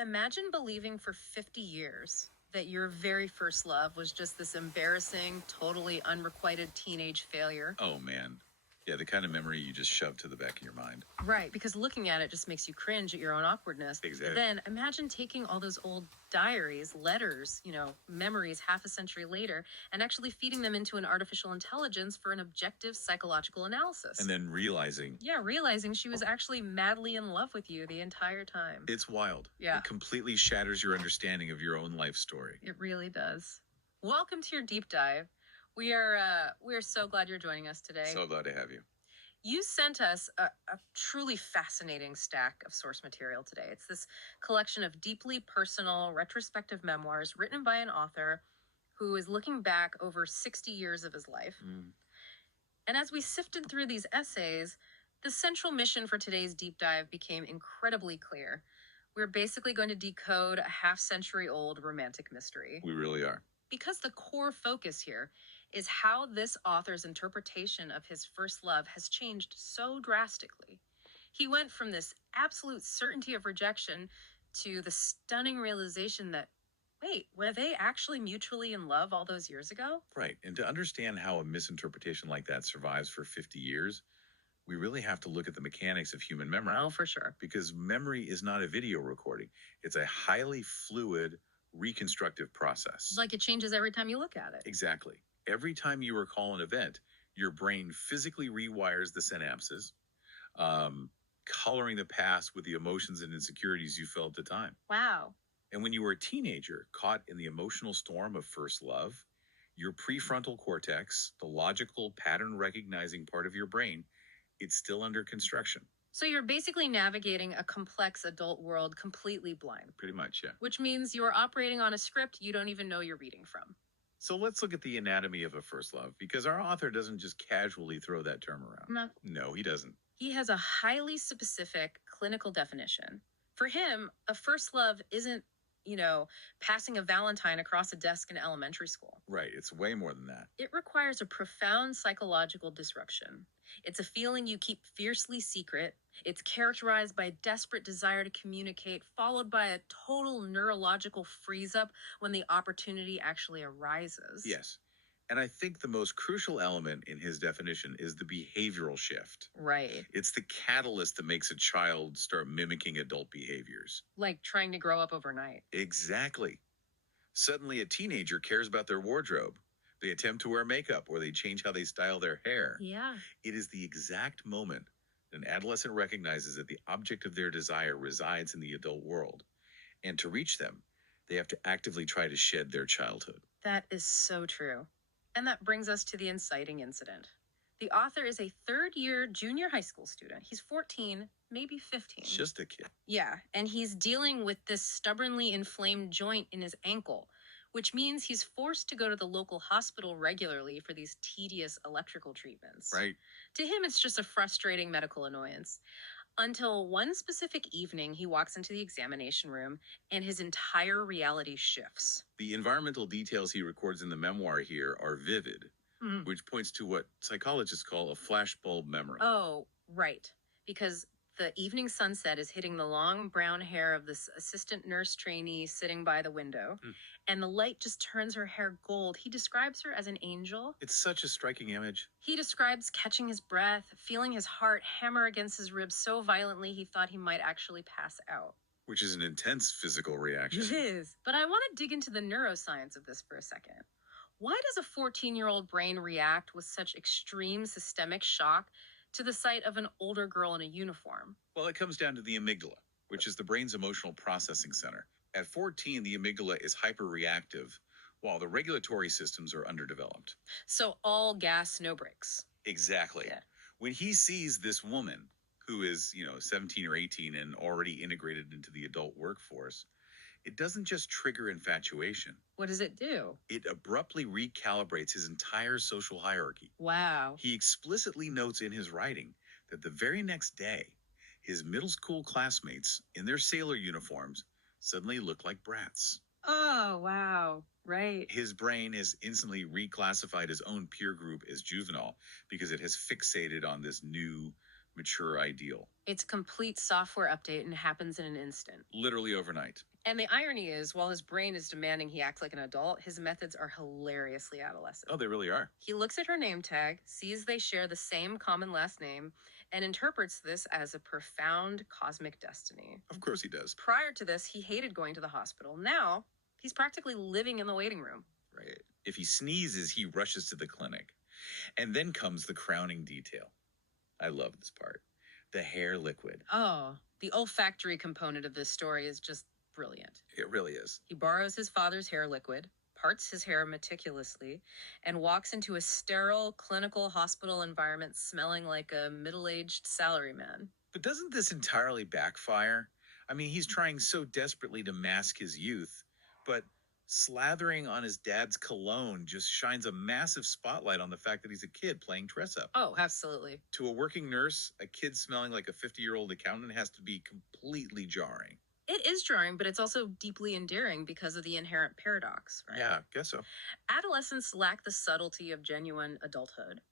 Imagine believing for 50 years that your very first love was just this embarrassing, totally unrequited teenage failure. Oh, man. Yeah, the kind of memory you just shove to the back of your mind. Right, because looking at it just makes you cringe at your own awkwardness. Exactly. Then imagine taking all those old diaries, letters, memories half a century later, and actually feeding them into an artificial intelligence for an objective psychological analysis. And then realizing she was actually madly in love with you the entire time. it's wild. Yeah. It completely shatters your understanding of your own life story. It really does. Welcome to your deep dive. We are so glad you're joining us today. So glad to have you. You sent us a truly fascinating stack of source material today. It's this collection of deeply personal, retrospective memoirs written by an author who is looking back over 60 years of his life. And as we sifted through these essays, the central mission for today's deep dive became incredibly clear. We're basically going to decode a half-century-old romantic mystery. We really are. Because the core focus here is how this author's interpretation of his first love has changed so drastically. He went from this absolute certainty of rejection to the stunning realization that, wait, were they actually mutually in love all those years ago? Right. And to understand how a misinterpretation like that survives for 50 years, we really have to look at the mechanics of human memory. Oh, for sure. Because memory is not a video recording. It's a highly fluid, reconstructive process. Like it changes every time you look at it. Exactly. Every time you recall an event, your brain physically rewires the synapses, coloring the past with the emotions and insecurities you felt at the time. Wow. And when you were a teenager, caught in the emotional storm of first love, your prefrontal cortex, the logical pattern recognizing part of your brain, it's still under construction. So you're basically navigating a complex adult world completely blind. Pretty much, yeah. Which means you're operating on a script you don't even know you're reading from. So let's look at the anatomy of a first love, because our author doesn't just casually throw that term around. No, he doesn't. He has a highly specific clinical definition. For him, a first love isn't, passing a Valentine across a desk in elementary school. Right. It's way more than that. It requires a profound psychological disruption. It's a feeling you keep fiercely secret. It's characterized by a desperate desire to communicate, followed by a total neurological freeze-up when the opportunity actually arises. Yes. And I think the most crucial element in his definition is the behavioral shift. Right. It's the catalyst that makes a child start mimicking adult behaviors. Like trying to grow up overnight. Exactly. Suddenly, a teenager cares about their wardrobe. They attempt to wear makeup, or they change how they style their hair. Yeah. It is the exact moment an adolescent recognizes that the object of their desire resides in the adult world. And to reach them, they have to actively try to shed their childhood. That is so true. And that brings us to the inciting incident. The author is a third-year junior high school student. He's 14, maybe 15. Just a kid. Yeah, and he's dealing with this stubbornly inflamed joint in his ankle, which means he's forced to go to the local hospital regularly for these tedious electrical treatments. Right. To him, it's just a frustrating medical annoyance. Until one specific evening, he walks into the examination room and his entire reality shifts. The environmental details he records in the memoir here are vivid, which points to what psychologists call a flashbulb memory. Oh, right. Because the evening sunset is hitting the long brown hair of this assistant nurse trainee sitting by the window, and the light just turns her hair gold. He describes her as an angel. It's such a striking image. He describes catching his breath, feeling his heart hammer against his ribs so violently he thought he might actually pass out. Which is an intense physical reaction. It is. But I want to dig into the neuroscience of this for a second. Why does a 14-year-old brain react with such extreme systemic shock to the sight of an older girl in a uniform? Well, it comes down to the amygdala, which is the brain's emotional processing center. At 14, the amygdala is hyperreactive, while the regulatory systems are underdeveloped. So all gas, no brakes. Exactly. Yeah. When he sees this woman who is, 17 or 18 and already integrated into the adult workforce, it doesn't just trigger infatuation. What does it do? It abruptly recalibrates his entire social hierarchy. Wow. He explicitly notes in his writing that the very next day, his middle school classmates in their sailor uniforms suddenly look like brats. Oh, wow. Right. His brain has instantly reclassified his own peer group as juvenile because it has fixated on this new, mature ideal. It's a complete software update and happens in an instant. Literally overnight. And the irony is, while his brain is demanding he act like an adult, his methods are hilariously adolescent. Oh, they really are. He looks at her name tag, sees they share the same common last name, and interprets this as a profound cosmic destiny. Of course he does. Prior to this, he hated going to the hospital. Now, he's practically living in the waiting room. Right. If he sneezes, he rushes to the clinic. And then comes the crowning detail. I love this part. The hair liquid. Oh, the olfactory component of this story is just brilliant. It really is. He borrows his father's hair liquid, parts his hair meticulously, and walks into a sterile clinical hospital environment smelling like a middle-aged salaryman. But doesn't this entirely backfire? I mean, he's trying so desperately to mask his youth, but slathering on his dad's cologne just shines a massive spotlight on the fact that he's a kid playing dress up. Oh, absolutely. To a working nurse, a kid smelling like a 50-year-old accountant has to be completely jarring. It is jarring, but it's also deeply endearing because of the inherent paradox, right? Yeah, guess so. Adolescents lack the subtlety of genuine adulthood.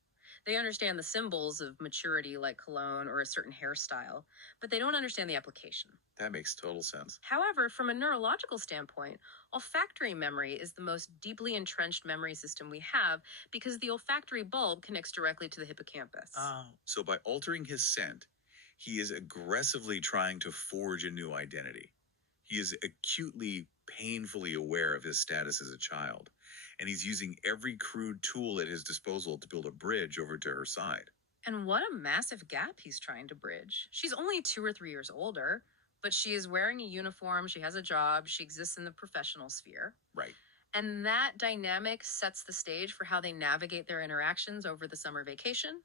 They understand the symbols of maturity like cologne or a certain hairstyle, but they don't understand the application. That makes total sense. However, from a neurological standpoint, olfactory memory is the most deeply entrenched memory system we have because the olfactory bulb connects directly to the hippocampus. So by altering his scent, he is aggressively trying to forge a new identity. He is acutely, painfully aware of his status as a child, and he's using every crude tool at his disposal to build a bridge over to her side. And what a massive gap he's trying to bridge. She's only 2 or 3 years older, but she is wearing a uniform, she has a job, she exists in the professional sphere. Right. And that dynamic sets the stage for how they navigate their interactions over the summer vacation.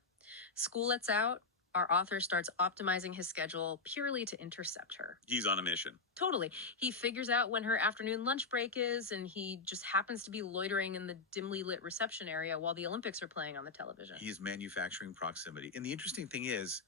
School lets out. Our author starts optimizing his schedule purely to intercept her. He's on a mission. Totally. He figures out when her afternoon lunch break is, and he just happens to be loitering in the dimly lit reception area while the Olympics are playing on the television. He's manufacturing proximity. And the interesting thing is,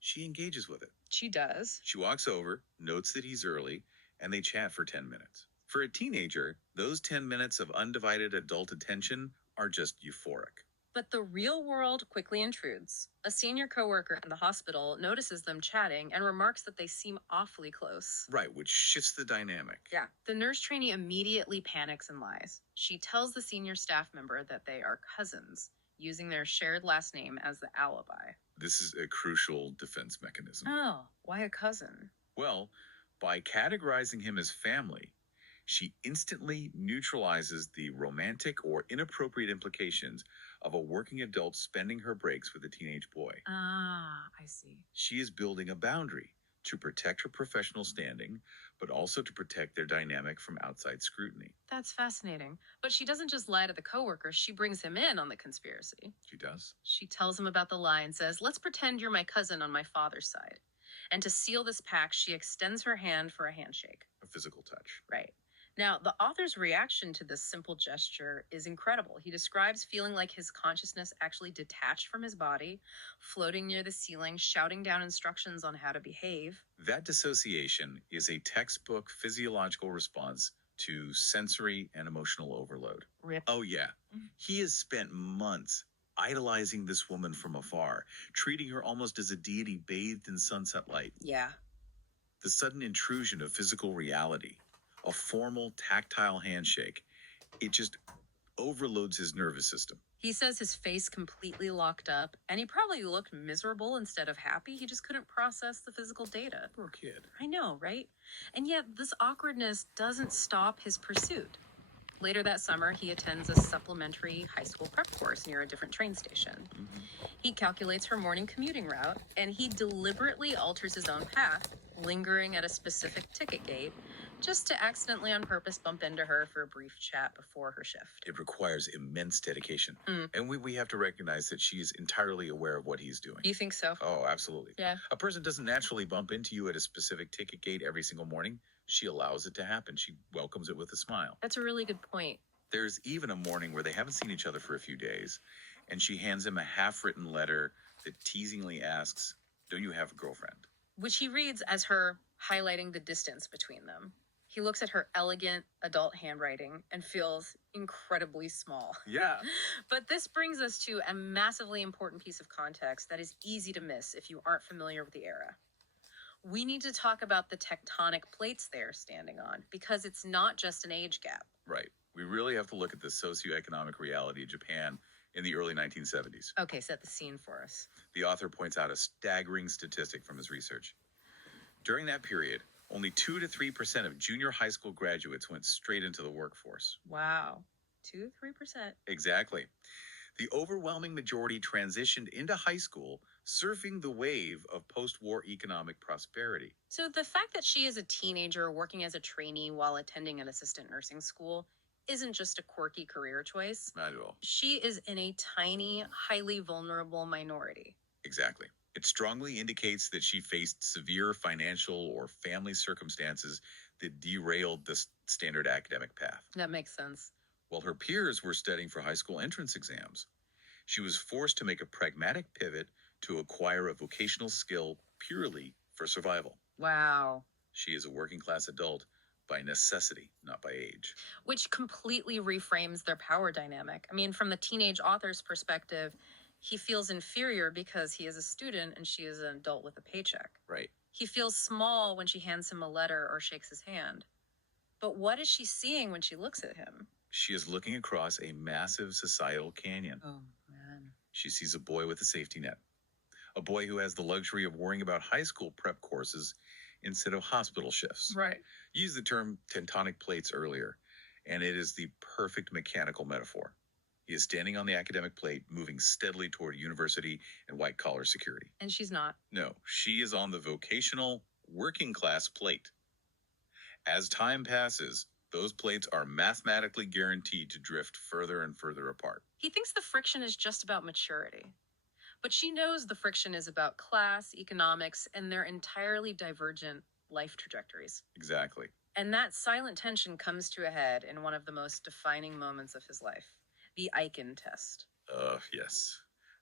she engages with it. She does. She walks over, notes that he's early, and they chat for 10 minutes. For a teenager, those 10 minutes of undivided adult attention are just euphoric. But the real world quickly intrudes. A senior coworker in the hospital notices them chatting and remarks that they seem awfully close. Right, which shifts the dynamic. Yeah. The nurse trainee immediately panics and lies. She tells the senior staff member that they are cousins, using their shared last name as the alibi. This is a crucial defense mechanism. Oh, why a cousin? Well, by categorizing him as family, she instantly neutralizes the romantic or inappropriate implications of a working adult spending her breaks with a teenage boy. Ah, I see. She is building a boundary to protect her professional standing, but also to protect their dynamic from outside scrutiny. That's fascinating. But she doesn't just lie to the coworker, she brings him in on the conspiracy. She does. She tells him about the lie and says, "Let's pretend you're my cousin on my father's side." And to seal this pact, she extends her hand for a handshake. A physical touch. Right. Now, the author's reaction to this simple gesture is incredible. He describes feeling like his consciousness actually detached from his body, floating near the ceiling, shouting down instructions on how to behave. That dissociation is a textbook physiological response to sensory and emotional overload. Rip. Oh, yeah. He has spent months idolizing this woman from afar, treating her almost as a deity bathed in sunset light. Yeah. The sudden intrusion of physical reality, a formal tactile handshake, it just overloads his nervous system. He says his face completely locked up, and he probably looked miserable instead of happy. He just couldn't process the physical data. Poor kid. I know, right? And yet, this awkwardness doesn't stop his pursuit. Later that summer, he attends a supplementary high school prep course near a different train station. He calculates her morning commuting route, and he deliberately alters his own path, lingering at a specific ticket gate, just to accidentally on purpose bump into her for a brief chat before her shift. It requires immense dedication. And we have to recognize that she is entirely aware of what he's doing. You think so? Oh, absolutely. Yeah. A person doesn't naturally bump into you at a specific ticket gate every single morning. She allows it to happen. She welcomes it with a smile. That's a really good point. There's even a morning where they haven't seen each other for a few days, and she hands him a half-written letter that teasingly asks, "Don't you have a girlfriend?" Which he reads as her highlighting the distance between them. He looks at her elegant adult handwriting and feels incredibly small. Yeah. But this brings us to a massively important piece of context that is easy to miss if you aren't familiar with the era. We need to talk about the tectonic plates they're standing on, because it's not just an age gap. Right. We really have to look at the socioeconomic reality of Japan in the early 1970s. Okay, set the scene for us. The author points out a staggering statistic from his research. During that period, only 2 to 3% of junior high school graduates went straight into the workforce. Wow. 2-3%. Exactly. The overwhelming majority transitioned into high school, surfing the wave of post-war economic prosperity. So the fact that she is a teenager working as a trainee while attending an assistant nursing school isn't just a quirky career choice. Not at all. She is in a tiny, highly vulnerable minority. Exactly. It strongly indicates that she faced severe financial or family circumstances that derailed the standard academic path. That makes sense. While her peers were studying for high school entrance exams, she was forced to make a pragmatic pivot to acquire a vocational skill purely for survival. Wow. She is a working class adult by necessity, not by age. Which completely reframes their power dynamic. I mean, from the teenage author's perspective, he feels inferior because he is a student and she is an adult with a paycheck. Right. He feels small when she hands him a letter or shakes his hand. But what is she seeing when she looks at him? She is looking across a massive societal canyon. Oh, man. She sees a boy with a safety net. A boy who has the luxury of worrying about high school prep courses instead of hospital shifts. Right. You used the term tectonic plates earlier, and it is the perfect mechanical metaphor. He is standing on the academic plate, moving steadily toward university and white-collar security. And she's not. No, she is on the vocational, working-class plate. As time passes, those plates are mathematically guaranteed to drift further and further apart. He thinks the friction is just about maturity. But she knows the friction is about class, economics, and their entirely divergent life trajectories. Exactly. And that silent tension comes to a head in one of the most defining moments of his life, the Aiken test. Yes.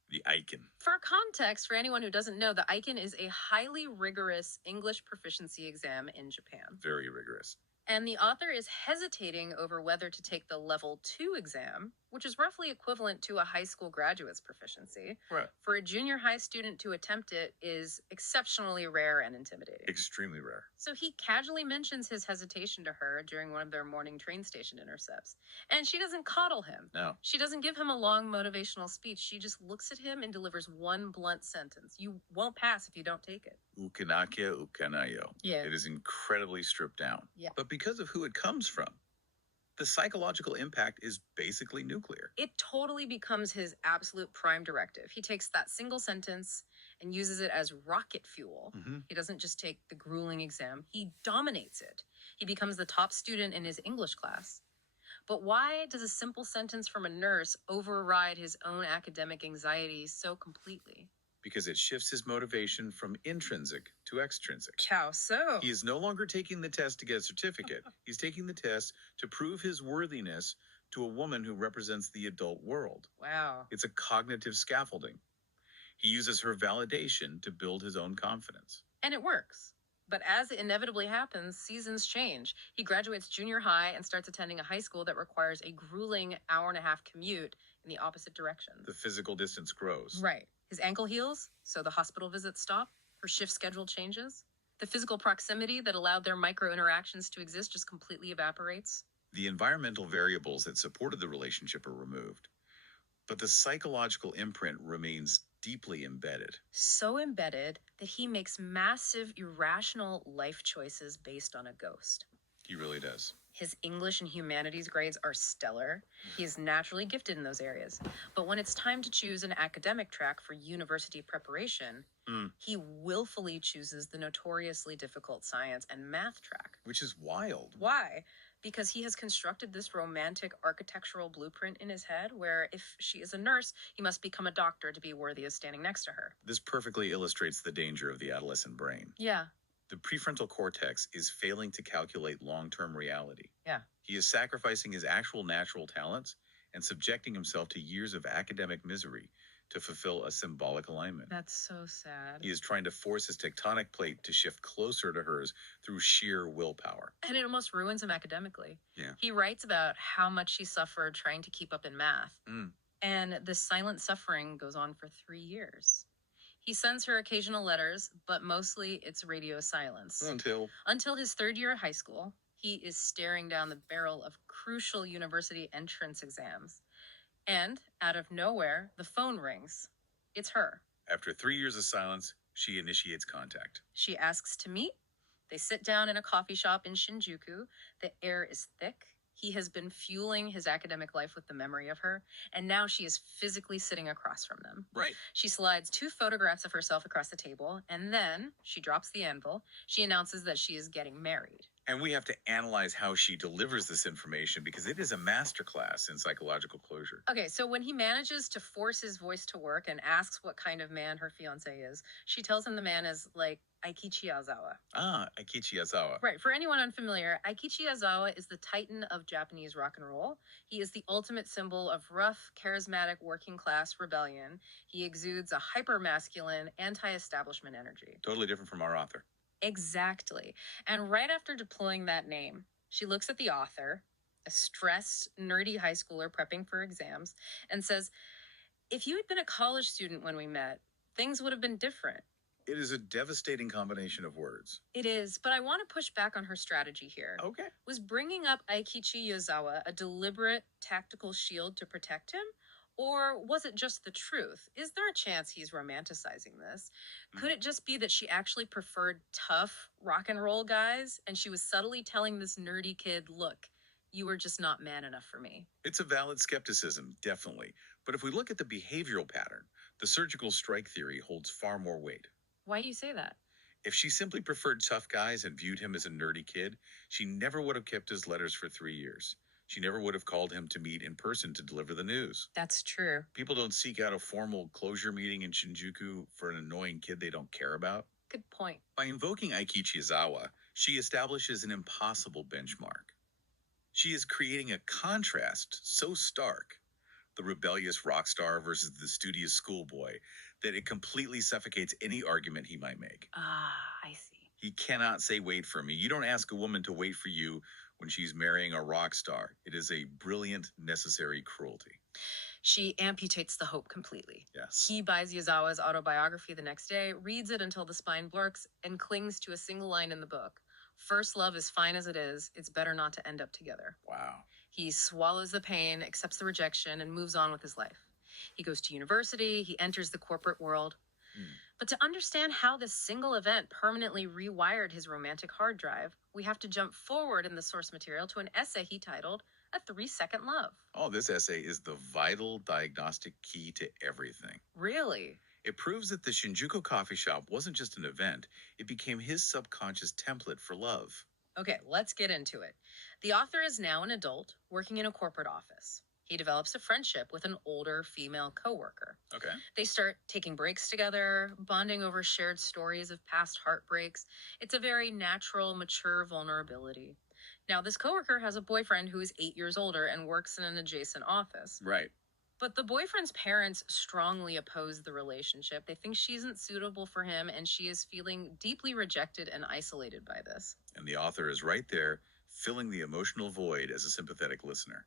The Aiken. For context, for anyone who doesn't know, the Aiken is a highly rigorous English proficiency exam in Japan. Very rigorous. And the author is hesitating over whether to take the level 2 exam, which is roughly equivalent to a high school graduate's proficiency. Right. For a junior high student to attempt it is exceptionally rare and intimidating. Extremely rare. So he casually mentions his hesitation to her during one of their morning train station intercepts. And she doesn't coddle him. No. She doesn't give him a long motivational speech. She just looks at him and delivers one blunt sentence. You won't pass if you don't take it. Ukanakia ukanayo. Yeah. It is incredibly stripped down. Yeah. But because of who it comes from, the psychological impact is basically nuclear. It totally becomes his absolute prime directive. He takes that single sentence and uses it as rocket fuel. Mm-hmm. He doesn't just take the grueling exam, he dominates it. He becomes the top student in his English class. But why does a simple sentence from a nurse override his own academic anxiety so completely? Because it shifts his motivation from intrinsic to extrinsic. How so? He is no longer taking the test to get a certificate. He's taking the test to prove his worthiness to a woman who represents the adult world. Wow. It's a cognitive scaffolding. He uses her validation to build his own confidence. And it works. But as it inevitably happens, seasons change. He graduates junior high and starts attending a high school that requires a grueling hour-and-a-half commute in the opposite direction. The physical distance grows. Right. His ankle heals, so the hospital visits stop. Her shift schedule changes. The physical proximity that allowed their micro-interactions to exist just completely evaporates. The environmental variables that supported the relationship are removed. But the psychological imprint remains deeply embedded. So embedded that he makes massive, irrational life choices based on a ghost. He really does. His English and humanities grades are stellar. He is naturally gifted in those areas. But when it's time to choose an academic track for university preparation, he willfully chooses the notoriously difficult science and math track. Which is wild. Why? Because he has constructed this romantic architectural blueprint in his head where if she is a nurse, he must become a doctor to be worthy of standing next to her. This perfectly illustrates the danger of the adolescent brain. Yeah. The prefrontal cortex is failing to calculate long-term reality. Yeah. He is sacrificing his actual natural talents and subjecting himself to years of academic misery to fulfill a symbolic alignment. That's so sad. He is trying to force his tectonic plate to shift closer to hers through sheer willpower. And it almost ruins him academically. Yeah. He writes about how much he suffered trying to keep up in math. And the silent suffering goes on for 3 years. He sends her occasional letters, but mostly it's radio silence. Until his third year of high school, he is staring down the barrel of crucial university entrance exams. And, out of nowhere, the phone rings. It's her. After 3 years of silence, she initiates contact. She asks to meet. They sit down in a coffee shop in Shinjuku. The air is thick. He has been fueling his academic life with the memory of her, and now she is physically sitting across from them. Right. She slides 2 photographs of herself across the table, and then she drops the anvil. She announces that she is getting married. And we have to analyze how she delivers this information because it is a masterclass in psychological closure. Okay, so when he manages to force his voice to work and asks what kind of man her fiance is, she tells him the man is like Aikichi Azawa. Aikichi Azawa. Right, for anyone unfamiliar, Aikichi Azawa is the titan of Japanese rock and roll. He is the ultimate symbol of rough, charismatic, working-class rebellion. He exudes a hyper-masculine, anti-establishment energy. Totally different from our author. Exactly. And right after deploying that name, she looks at the author, a stressed, nerdy high schooler prepping for exams, and says, if you had been a college student when we met, things would have been different. It is a devastating combination of words. It is, but I want to push back on her strategy here. Okay. Was bringing up Aikichi Yozawa a deliberate tactical shield to protect him? Or was it just the truth? Is there a chance he's romanticizing this? Could it just be that she actually preferred tough rock and roll guys and she was subtly telling this nerdy kid, look, you were just not man enough for me? It's a valid skepticism, definitely. But if we look at the behavioral pattern, the surgical strike theory holds far more weight. Why do you say that? If she simply preferred tough guys and viewed him as a nerdy kid, she never would have kept his letters for 3 years. She never would have called him to meet in person to deliver the news. That's true. People don't seek out a formal closure meeting in Shinjuku for an annoying kid they don't care about. Good point. By invoking Aikichi Izawa, she establishes an impossible benchmark. She is creating a contrast so stark, the rebellious rock star versus the studious schoolboy, that it completely suffocates any argument he might make. I see. He cannot say, wait for me. You don't ask a woman to wait for you when she's marrying a rock star. It is a brilliant, necessary cruelty. She amputates the hope completely. Yes. He buys Yozawa's autobiography the next day, reads it until the spine blurks, and clings to a single line in the book. First love is fine as it is. It's better not to end up together. Wow. He swallows the pain, accepts the rejection, and moves on with his life. He goes to university. He enters the corporate world. But to understand how this single event permanently rewired his romantic hard drive, we have to jump forward in the source material to an essay he titled A 3-Second Love. Oh, this essay is the vital diagnostic key to everything. Really? It proves that the Shinjuku coffee shop wasn't just an event, it became his subconscious template for love. Okay, let's get into it. The author is now an adult working in a corporate office. He develops a friendship with an older female coworker. Okay. They start taking breaks together, bonding over shared stories of past heartbreaks. It's a very natural, mature vulnerability. Now, this coworker has a boyfriend who is 8 years older and works in an adjacent office. Right. But the boyfriend's parents strongly oppose the relationship. They think she isn't suitable for him, and she is feeling deeply rejected and isolated by this. And the author is right there, filling the emotional void as a sympathetic listener.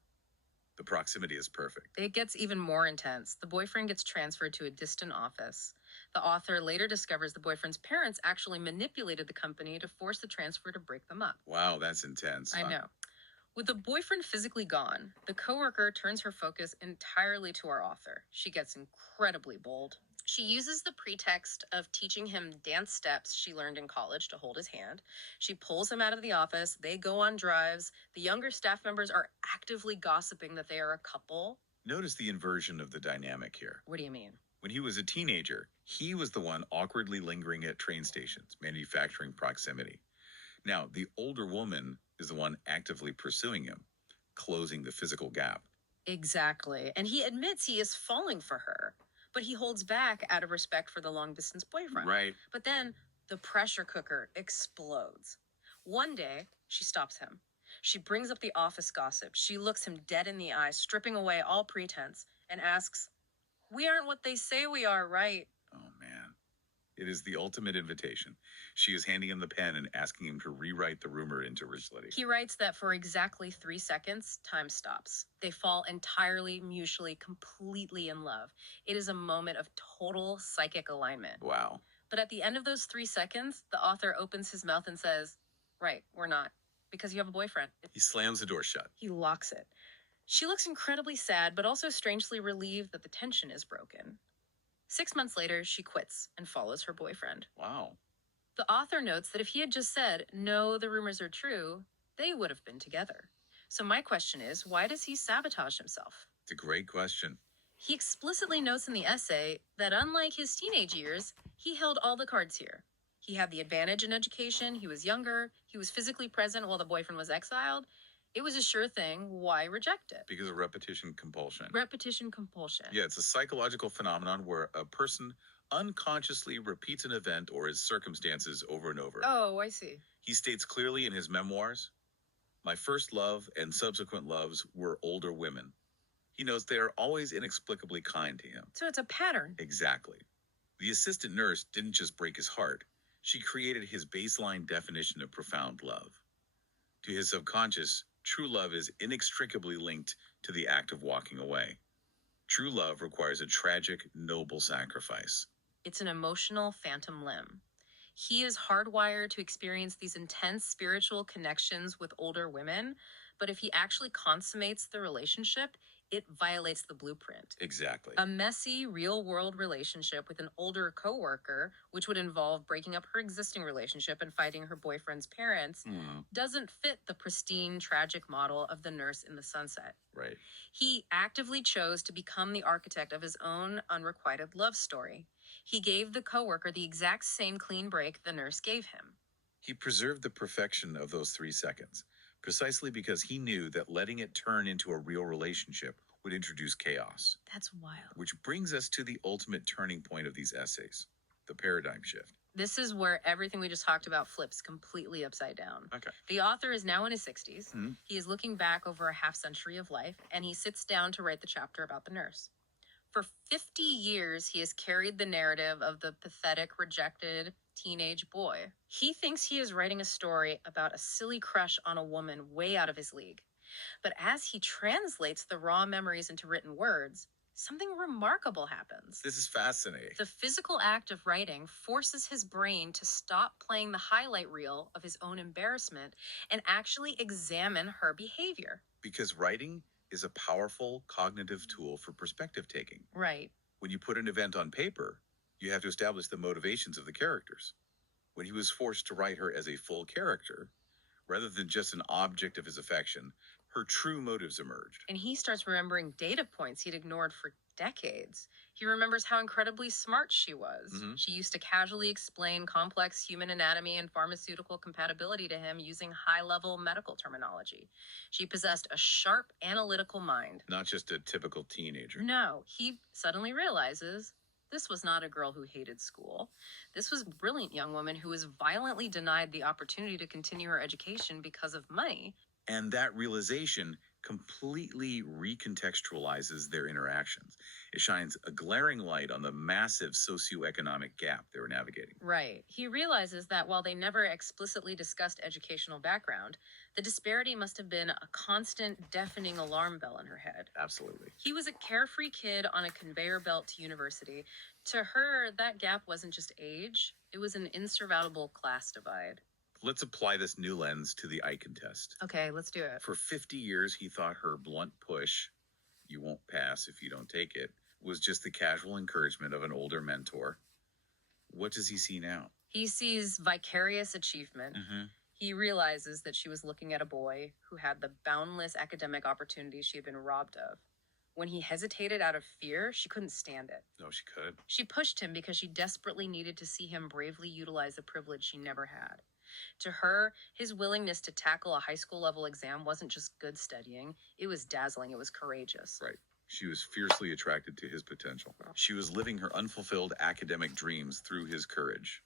The proximity is perfect. It gets even more intense. The boyfriend gets transferred to a distant office. The author later discovers the boyfriend's parents actually manipulated the company to force the transfer to break them up. Wow, that's intense. I know. With the boyfriend physically gone, the coworker turns her focus entirely to our author. She gets incredibly bold. She uses the pretext of teaching him dance steps she learned in college to hold his hand. She pulls him out of the office. They go on drives. The younger staff members are actively gossiping that they are a couple. Notice the inversion of the dynamic here. What do you mean? When he was a teenager, he was the one awkwardly lingering at train stations, manufacturing proximity. Now, the older woman is the one actively pursuing him, closing the physical gap. Exactly. And he admits he is falling for her, but he holds back out of respect for the long-distance boyfriend. Right. But then the pressure cooker explodes. One day, she stops him. She brings up the office gossip. She looks him dead in the eye, stripping away all pretense, and asks, "We aren't what they say we are, right?" Oh, man. It is the ultimate invitation. She is handing him the pen and asking him to rewrite the rumor into reality. He writes that for exactly 3 seconds, time stops. They fall entirely, mutually, completely in love. It is a moment of total psychic alignment. Wow. But at the end of those 3 seconds, the author opens his mouth and says, "Right, we're not. Because you have a boyfriend." He slams the door shut. He locks it. She looks incredibly sad, but also strangely relieved that the tension is broken. 6 months later, she quits and follows her boyfriend. Wow. The author notes that if he had just said, "No, the rumors are true," they would have been together. So my question is, why does he sabotage himself? It's a great question. He explicitly notes in the essay that unlike his teenage years, he held all the cards here. He had the advantage in education, he was younger, he was physically present while the boyfriend was exiled. It was a sure thing. Why reject it? Because of repetition compulsion. Repetition compulsion. Yeah, it's a psychological phenomenon where a person unconsciously repeats an event or his circumstances over and over. Oh, I see. He states clearly in his memoirs, "My first love and subsequent loves were older women." He knows they are always inexplicably kind to him. So it's a pattern. Exactly. The assistant nurse didn't just break his heart. She created his baseline definition of profound love. To his subconscious, true love is inextricably linked to the act of walking away. True love requires a tragic, noble sacrifice. It's an emotional phantom limb. He is hardwired to experience these intense spiritual connections with older women, but if he actually consummates the relationship, it violates the blueprint. Exactly. A messy, real-world relationship with an older coworker, which would involve breaking up her existing relationship and fighting her boyfriend's parents, doesn't fit the pristine, tragic model of the nurse in the sunset. Right. He actively chose to become the architect of his own unrequited love story. He gave the coworker the exact same clean break the nurse gave him. He preserved the perfection of those 3 seconds, precisely because he knew that letting it turn into a real relationship would introduce chaos. That's wild. Which brings us to the ultimate turning point of these essays, the paradigm shift. This is where everything we just talked about flips completely upside down. Okay. The author is now in his 60s. Mhm. He is looking back over a half century of life, and he sits down to write the chapter about the nurse. For 50 years, he has carried the narrative of the pathetic, rejected teenage boy. He thinks he is writing a story about a silly crush on a woman way out of his league. But as he translates the raw memories into written words, something remarkable happens. This is fascinating. The physical act of writing forces his brain to stop playing the highlight reel of his own embarrassment and actually examine her behavior. Because writing is a powerful cognitive tool for perspective taking. Right. When you put an event on paper, you have to establish the motivations of the characters. When he was forced to write her as a full character, rather than just an object of his affection, her true motives emerged. And he starts remembering data points he'd ignored for decades. He remembers how incredibly smart she was. Mhm. She used to casually explain complex human anatomy and pharmaceutical compatibility to him using high-level medical terminology. She possessed a sharp, analytical mind. Not just a typical teenager. No, he suddenly realizes this was not a girl who hated school. This was a brilliant young woman who was violently denied the opportunity to continue her education because of money. And that realization completely recontextualizes their interactions. It shines a glaring light on the massive socioeconomic gap they were navigating. Right. He realizes that while they never explicitly discussed educational background, the disparity must have been a constant, deafening alarm bell in her head. Absolutely. He was a carefree kid on a conveyor belt to university. To her, that gap wasn't just age, it was an insurmountable class divide. Let's apply this new lens to the Icon test. Okay, let's do it. For 50 years, he thought her blunt push, "You won't pass if you don't take it," was just the casual encouragement of an older mentor. What does he see now? He sees vicarious achievement. He realizes that she was looking at a boy who had the boundless academic opportunities she had been robbed of. When he hesitated out of fear, she couldn't stand it. No, she could. She pushed him because she desperately needed to see him bravely utilize a privilege she never had. To her, his willingness to tackle a high school level exam wasn't just good studying, it was dazzling, it was courageous. Right. She was fiercely attracted to his potential. She was living her unfulfilled academic dreams through his courage.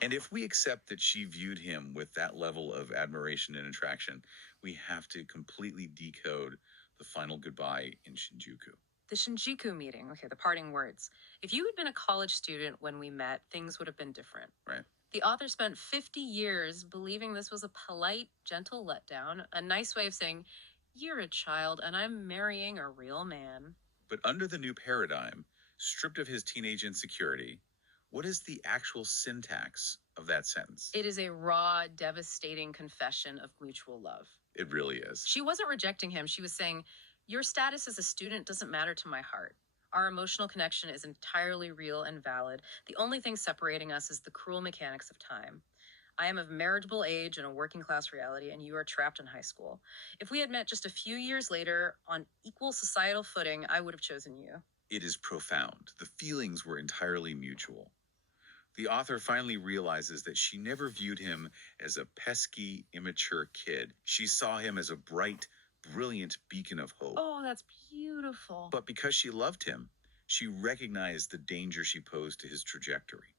And if we accept that she viewed him with that level of admiration and attraction, we have to completely decode the final goodbye in Shinjuku. The Shinjuku meeting. Okay, the parting words. If you had been a college student when we met, things would have been different. Right. The author spent 50 years believing this was a polite, gentle letdown, a nice way of saying, "You're a child and I'm marrying a real man." But under the new paradigm, stripped of his teenage insecurity, what is the actual syntax of that sentence? It is a raw, devastating confession of mutual love. It really is. She wasn't rejecting him. She was saying, "Your status as a student doesn't matter to my heart. Our emotional connection is entirely real and valid. The only thing separating us is the cruel mechanics of time. I am of marriageable age and a working class reality, and you are trapped in high school. If we had met just a few years later on equal societal footing, I would have chosen you." It is profound. The feelings were entirely mutual. The author finally realizes that she never viewed him as a pesky, immature kid. She saw him as a bright, brilliant beacon of hope. Oh, that's beautiful. But because she loved him, she recognized the danger she posed to his trajectory.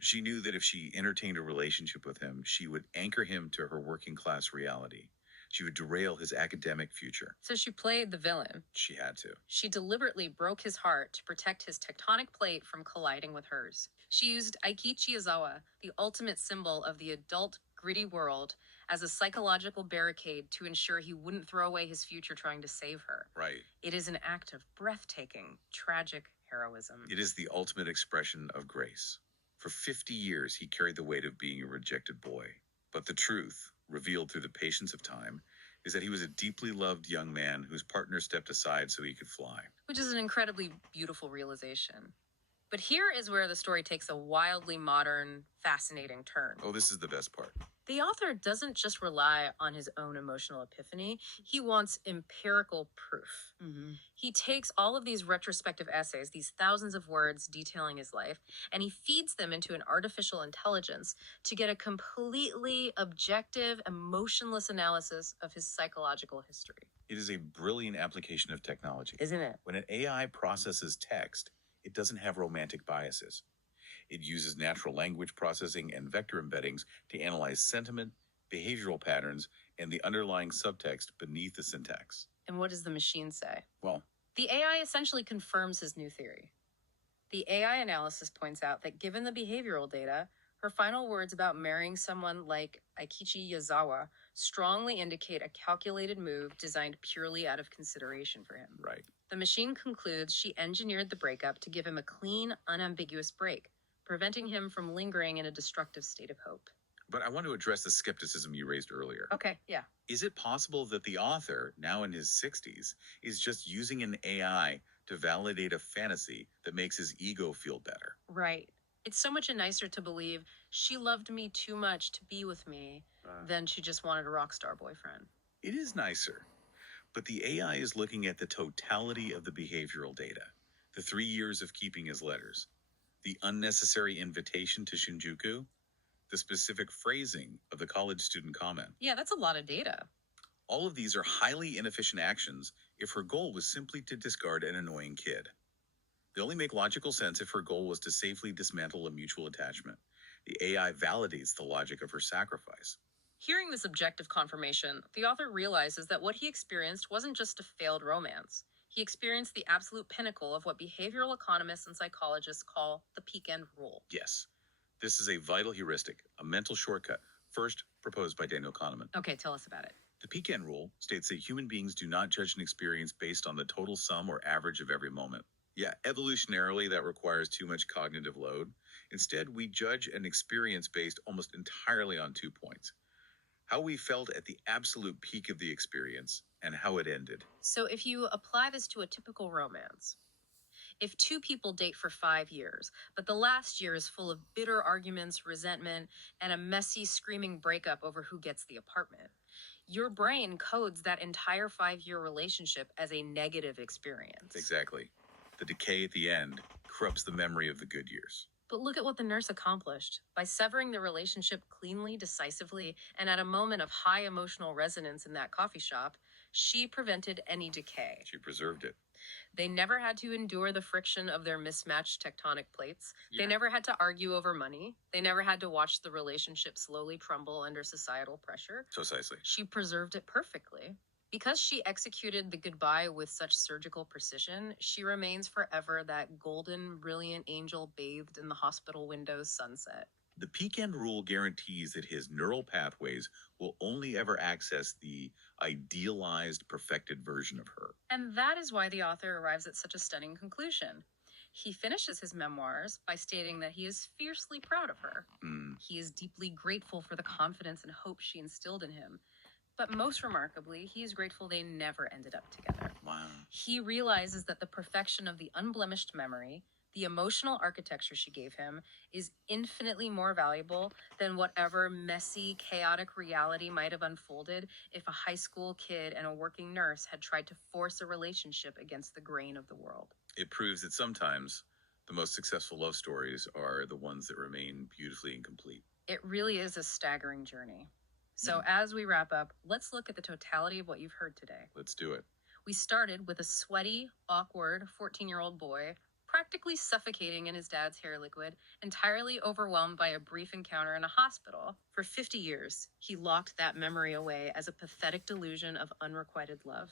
She knew that if she entertained a relationship with him, she would anchor him to her working class reality. She would derail his academic future. So she played the villain. She had to. She deliberately broke his heart to protect his tectonic plate from colliding with hers. She used Aikichi Izawa, the ultimate symbol of the adult, gritty world, as a psychological barricade to ensure he wouldn't throw away his future trying to save her. Right. It is an act of breathtaking, tragic heroism. It is the ultimate expression of grace. For 50 years, he carried the weight of being a rejected boy. But the truth, revealed through the patience of time, is that he was a deeply loved young man whose partner stepped aside so he could fly. Which is an incredibly beautiful realization. But here is where the story takes a wildly modern, fascinating turn. Oh, this is the best part. The author doesn't just rely on his own emotional epiphany, he wants empirical proof. He takes all of these retrospective essays, these thousands of words detailing his life, and he feeds them into an artificial intelligence to get a completely objective, emotionless analysis of his psychological history. It is a brilliant application of technology. Isn't it? When an AI processes text, it doesn't have romantic biases. It uses natural language processing and vector embeddings to analyze sentiment, behavioral patterns, and the underlying subtext beneath the syntax. And what does the machine say? Well, The AI essentially confirms his new theory. The AI analysis points out that given the behavioral data, her final words about marrying someone like Aikichi Yazawa strongly indicate a calculated move designed purely out of consideration for him. right. The machine concludes she engineered the breakup to give him a clean, unambiguous break, preventing him from lingering in a destructive state of hope. But I want to address the skepticism you raised earlier. Okay, yeah. Is it possible that the author, now in his 60s, is just using an AI to validate a fantasy that makes his ego feel better? Right. It's so much nicer to believe she loved me too much to be with me than she just wanted a rock star boyfriend. It is nicer. But the AI is looking at the totality of the behavioral data, the 3 years of keeping his letters, the unnecessary invitation to Shinjuku, the specific phrasing of the college student comment. Yeah, that's a lot of data. All of these are highly inefficient actions if her goal was simply to discard an annoying kid. They only make logical sense if her goal was to safely dismantle a mutual attachment. The AI validates the logic of her sacrifice. Hearing this objective confirmation, the author realizes that what he experienced wasn't just a failed romance. He experienced the absolute pinnacle of what behavioral economists and psychologists call the peak end rule. Yes, this is a vital heuristic, a mental shortcut, first proposed by Daniel Kahneman. Okay, tell us about it. The peak end rule states that human beings do not judge an experience based on the total sum or average of every moment. Yeah, evolutionarily, that requires too much cognitive load. Instead, we judge an experience based almost entirely on 2 points: how we felt at the absolute peak of the experience and how it ended. So if you apply this to a typical romance, if two people date for 5 years, but the last year is full of bitter arguments, resentment, and a messy, screaming breakup over who gets the apartment, your brain codes that entire 5-year relationship as a negative experience. Exactly. The decay at the end corrupts the memory of the good years. But look at what the nurse accomplished. By severing the relationship cleanly, decisively, and at a moment of high emotional resonance in that coffee shop, she prevented any decay. She preserved it. They never had to endure the friction of their mismatched tectonic plates. Yeah. They never had to argue over money. They never had to watch the relationship slowly crumble under societal pressure. Precisely. She preserved it perfectly. Because she executed the goodbye with such surgical precision, she remains forever that golden, brilliant angel bathed in the hospital window's sunset. The peak end rule guarantees that his neural pathways will only ever access the idealized, perfected version of her. And that is why the author arrives at such a stunning conclusion. He finishes his memoirs by stating that he is fiercely proud of her. Hmm. He is deeply grateful for the confidence and hope she instilled in him. But most remarkably, he is grateful they never ended up together. Wow. He realizes that the perfection of the unblemished memory, the emotional architecture she gave him, is infinitely more valuable than whatever messy, chaotic reality might have unfolded if a high school kid and a working nurse had tried to force a relationship against the grain of the world. It proves that sometimes the most successful love stories are the ones that remain beautifully incomplete. It really is a staggering journey. So, as we wrap up, let's look at the totality of what you've heard today. Let's do it. We started with a sweaty, awkward 14-year-old boy practically suffocating in his dad's hair liquid, entirely overwhelmed by a brief encounter in a hospital. For 50 years, he locked that memory away as a pathetic delusion of unrequited love.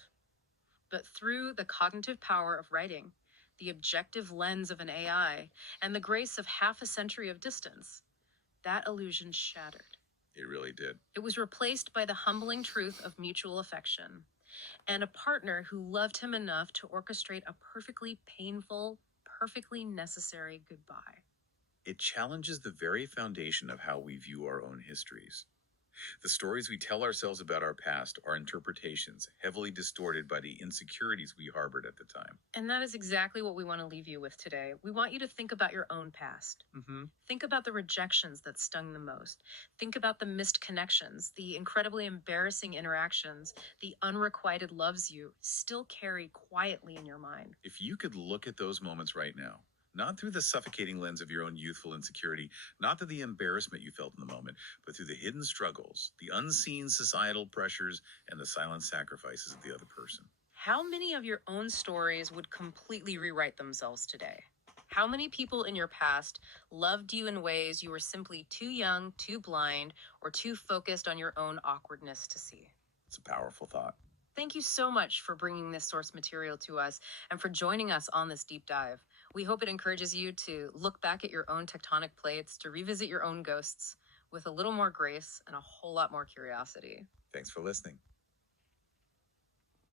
But through the cognitive power of writing, the objective lens of an AI, and the grace of half a century of distance, that illusion shattered. It really did. It was replaced by the humbling truth of mutual affection and a partner who loved him enough to orchestrate a perfectly painful, perfectly necessary goodbye. It challenges the very foundation of how we view our own histories. The stories we tell ourselves about our past are interpretations heavily distorted by the insecurities we harbored at the time. And that is exactly what we want to leave you with today. We want you to think about your own past. Think about the rejections that stung the most. Think about the missed connections, the incredibly embarrassing interactions, the unrequited loves you still carry quietly in your mind. If you could look at those moments right now, not through the suffocating lens of your own youthful insecurity, not through the embarrassment you felt in the moment, but through the hidden struggles, the unseen societal pressures, and the silent sacrifices of the other person. How many of your own stories would completely rewrite themselves today? How many people in your past loved you in ways you were simply too young, too blind, or too focused on your own awkwardness to see? It's a powerful thought. Thank you so much for bringing this source material to us and for joining us on this deep dive. We hope it encourages you to look back at your own tectonic plates, to revisit your own ghosts with a little more grace and a whole lot more curiosity. Thanks for listening.